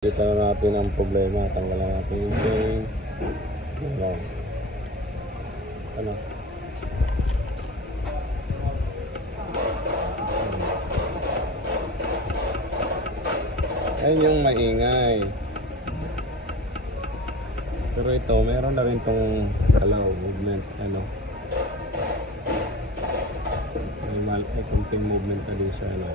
Dito na natin ang problema. Tanggalan natin yung chain. Ayan. Ano? Ayun yung maingay. Pero ito, meron na rin tong galaw, movement, ano. May konting movement na din siya, ano.